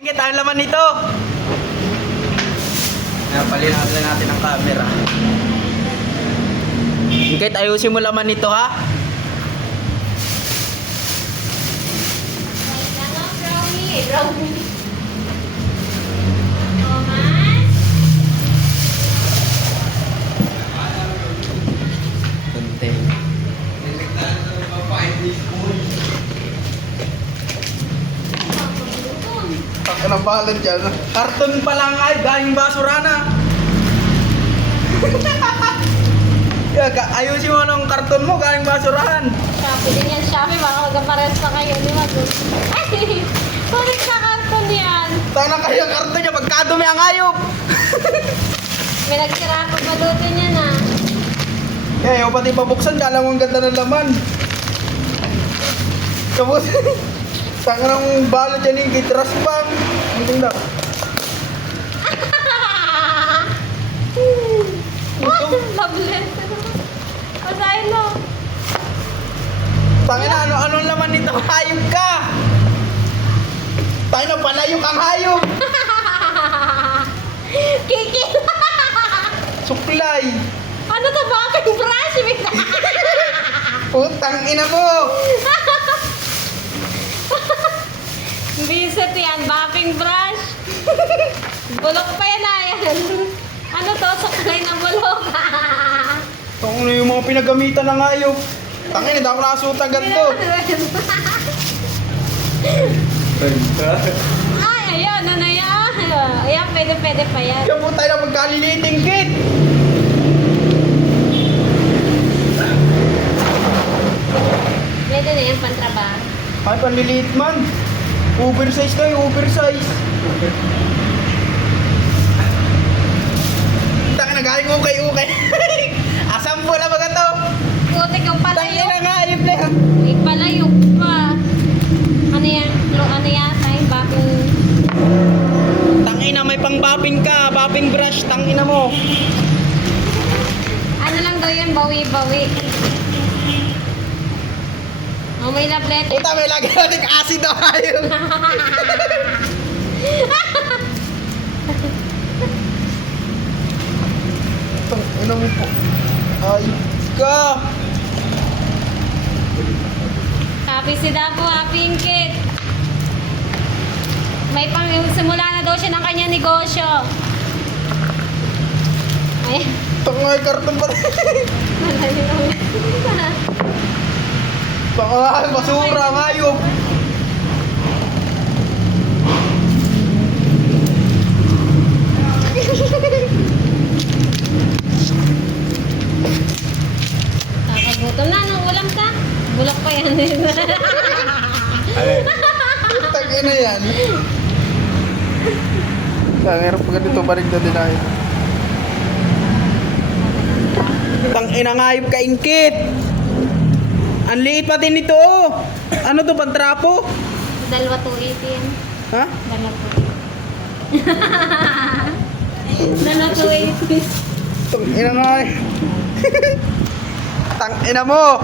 Ingit, ang laman nito. Napalinawan natin ang camera. Ingit, ayusin mo laman nito ha. Brownie. Thomas. Kunti. Taka ng balan dyan. Karton pa lang ay, galing basura na. Ayusin mo ng karton mo, galing basurahan. Shopee din yan, Shopee. Baka magkapares pa kayo. Di ba? Ay! Sulit na karton yan. Sana kayo ang karton niya, pagkadumi ang hayop. May nagsira ko balutin yan ah. Ayaw pati pabuksan, kala mo ang ganda ng laman. Tapos, saka ng balot yan yung kitras pang. Ang tingnan. Loveless. Pasahin mo. Tangina, ano laman nito? Hayop ka! Tayo na palayok ang hayop! Kiki. Suklay! Ano to ba? Aking brush. Putang ina mo! Visit yan. Bapping brush. Bulok pa yan ah. Yan. Ano to? Saklay ng bulok. Ano yung mga pinagamitan ng hayop? Tangina, hindi ako nakasuta ganito. Ay, ayun. Ano yan? Ayan, pwede pa yan. Kaya po tayo na magkaliliting kit! Pwede na yan, pantrabaho. Ay, panliliit man. Oversize kayo, oversize. Tangina, galing ukay-ukay. Asam po na ba to? Putik yung palayo. Tangina nga, hayop na yan. May palayo pa. Ano yan? Ano yan? Ay, bapping. Tangina, may pang bapping ka, bapping brush, tangina mo. Ano lang daw yun? Bawi-bawi. Oh, may lablet. Puta, may lagi natin acid o hayop. Tangina mo po. Hayop ka. Happy si Dapo, happy kid. May pang simula na daw siya ng kanyang negosyo. Ay, Tangay, karton pa rin. malayo lang. Tangay, basura, ang hayop. Kakagutom na, nung ulam ka. Bulok pa yan. Tangina yan. Nangyarap pa ganito, balik na din ay. Tangina nga hayop kaingkit. Ang liit pa din ito oh. Ano to, pantrapo? Dalawa 280 yan. Ha? Dalawa 280. Dalawa 280. Tangina nga. Tangina mo.